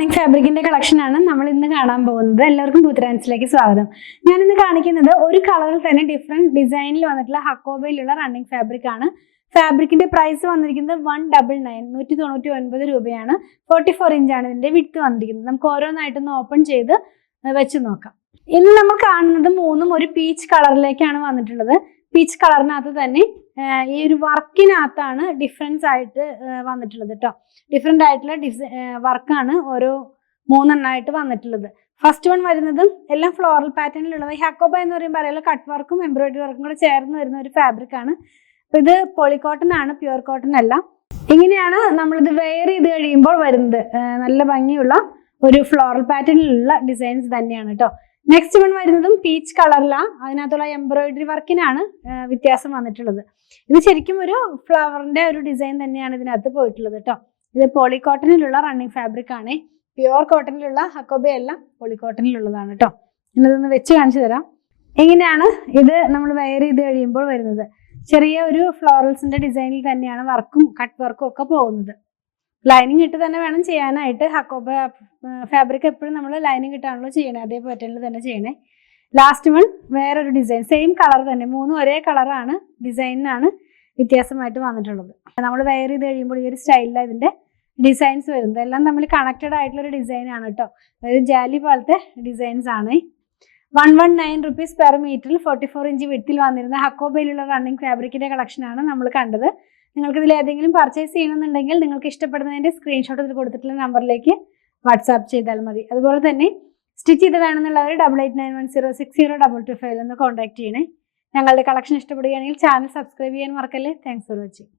Running ഫാബ്രിക്കിന്റെ കളക്ഷനാണ് നമ്മൾ ഇന്ന് കാണാൻ പോകുന്നത്. എല്ലാവർക്കും പുത്രാൻസിലേക്ക് സ്വാഗതം. ഞാൻ ഇന്ന് കാണിക്കുന്നത് ഒരു കളറിൽ തന്നെ ഡിഫറെന്റ് ഡിസൈനിൽ വന്നിട്ടുള്ള ഹക്കോബയിലുള്ള റണ്ണിങ് ഫാബ്രിക് ആണ്. ഫാബ്രിക്കിന്റെ പ്രൈസ് വന്നിരിക്കുന്നത് 199 രൂപയാണ്. 44 ഇഞ്ചാണ് ഇതിന്റെ വിഡ്ത്ത് വന്നിരിക്കുന്നത്. നമുക്ക് ഓരോന്നായിട്ടൊന്ന് ഓപ്പൺ ചെയ്ത് വെച്ച് നോക്കാം. ഇന്ന് നമ്മൾ കാണുന്നത് മൂന്നും ഒരു പീച്ച് കളറിലേക്കാണ് വന്നിട്ടുള്ളത്. പീച്ച് കളറിനകത്ത് തന്നെ ഈ ഒരു വർക്കിനകത്താണ് ഡിഫറൻസ് ആയിട്ട് വന്നിട്ടുള്ളത് കേട്ടോ. ഡിഫറെൻ്റ് ആയിട്ടുള്ള വർക്കാണ് ഓരോ മൂന്നെണ്ണമായിട്ട് വന്നിട്ടുള്ളത്. ഫസ്റ്റ് വൺ വരുന്നതും എല്ലാം ഫ്ലോറൽ പാറ്റേണിലുള്ളത്. ഹക്കോബ എന്ന് പറയുമ്പോൾ അറിയാലോ, കട്ട് വർക്കും എംബ്രോയിഡറി വർക്കും കൂടെ ചേർന്ന് വരുന്ന ഒരു ഫാബ്രിക് ആണ്. അപ്പോൾ ഇത് പോളിക്കോട്ടൺ ആണ്, പ്യുവർ കോട്ടൺ അല്ല. ഇങ്ങനെയാണ് നമ്മളിത് വെയർ ചെയ്ത് കഴിയുമ്പോൾ വരുന്നത്. നല്ല ഭംഗിയുള്ള ഒരു ഫ്ലോറൽ പാറ്റേണിലുള്ള ഡിസൈൻസ് തന്നെയാണ് കേട്ടോ. നെക്സ്റ്റ് വൺ വരുന്നതും പീച്ച് കളറിലാണ്. അതിനകത്തുള്ള എംബ്രോയിഡറി വർക്കിനാണ് വ്യത്യാസം വന്നിട്ടുള്ളത്. ഇത് ശരിക്കും ഒരു ഫ്ലവറിന്റെ ഒരു ഡിസൈൻ തന്നെയാണ് ഇതിനകത്ത് പോയിട്ടുള്ളത് കേട്ടോ. ഇത് പോളിക്കോട്ടണിലുള്ള റണ്ണിങ് ഫാബ്രിക് ആണ്. പ്യുവർ കോട്ടണിലുള്ള ഹക്കോബ എല്ലാം പോളിക്കോട്ടണിലുള്ളതാണ് കേട്ടോ. ഇതൊന്ന് വെച്ച് കാണിച്ചു തരാം. എങ്ങനെയാണ് ഇത് നമ്മൾ വെയർ ചെയ്ത് കഴിയുമ്പോൾ വരുന്നത്. ചെറിയ ഒരു ഫ്ലോറൽസിന്റെ ഡിസൈനിൽ തന്നെയാണ് വർക്കും കട്ട് വർക്കും ഒക്കെ പോകുന്നത്. ലൈനിങ് ഇട്ട് തന്നെ വേണം ചെയ്യാനായിട്ട്. ഹക്കോബ ഫാബ്രിക് എപ്പോഴും നമ്മൾ ലൈനിങ് ഇട്ടാണല്ലോ ചെയ്യണേ, അതേ പാറ്റേണിൽ തന്നെ ചെയ്യണേ. ലാസ്റ്റ് വൺ വേറൊരു ഡിസൈൻ, സെയിം കളർ തന്നെ, മൂന്നും ഒരേ കളറാണ്, ഡിസൈനിനാണ് വ്യത്യാസമായിട്ട് വന്നിട്ടുള്ളത്. നമ്മൾ വെയർ ചെയ്ത് കഴിയുമ്പോൾ ഈ ഒരു സ്റ്റൈലിലാണ് ഇതിന്റെ ഡിസൈൻസ് വരുന്നത്. എല്ലാം തമ്മിൽ കണക്റ്റഡ് ആയിട്ടുള്ള ഒരു ഡിസൈൻ ആണ് കേട്ടോ. അതായത് ജാലി പോലത്തെ ഡിസൈൻസ് ആണ്. 119 rupees പെർ മീറ്ററിൽ 44 ഇഞ്ച് വിഡ്ത്തിൽ വന്നിരുന്ന ഹക്കോബയിലുള്ള റണ്ണിങ് ഫാബ്രിക്കിന്റെ കളക്ഷനാണ് നമ്മൾ കണ്ടത്. നിങ്ങൾക്ക് ഇതിൽ ഏതെങ്കിലും പർച്ചേസ് ചെയ്യണമെന്നുണ്ടെങ്കിൽ നിങ്ങൾക്ക് ഇഷ്ടപ്പെടുന്നതിന്റെ സ്ക്രീൻഷോട്ട് ഇതിൽ കൊടുത്തിട്ടുള്ള നമ്പറിലേക്ക് വാട്സാപ്പ് ചെയ്താൽ മതി. അതുപോലെ തന്നെ സ്റ്റിച്ച് ചെയ്ത് വേണമെന്നുള്ളവർ 8891060225 എന്ന് കോൺടാക്ട് ചെയ്യണേ. ഞങ്ങളുടെ കളക്ഷൻ ഇഷ്ടപ്പെടുകയാണെങ്കിൽ ചാനൽ സബ്സ്ക്രൈബ് ചെയ്യാൻ മറക്കല്ലേ. Thanks for watching.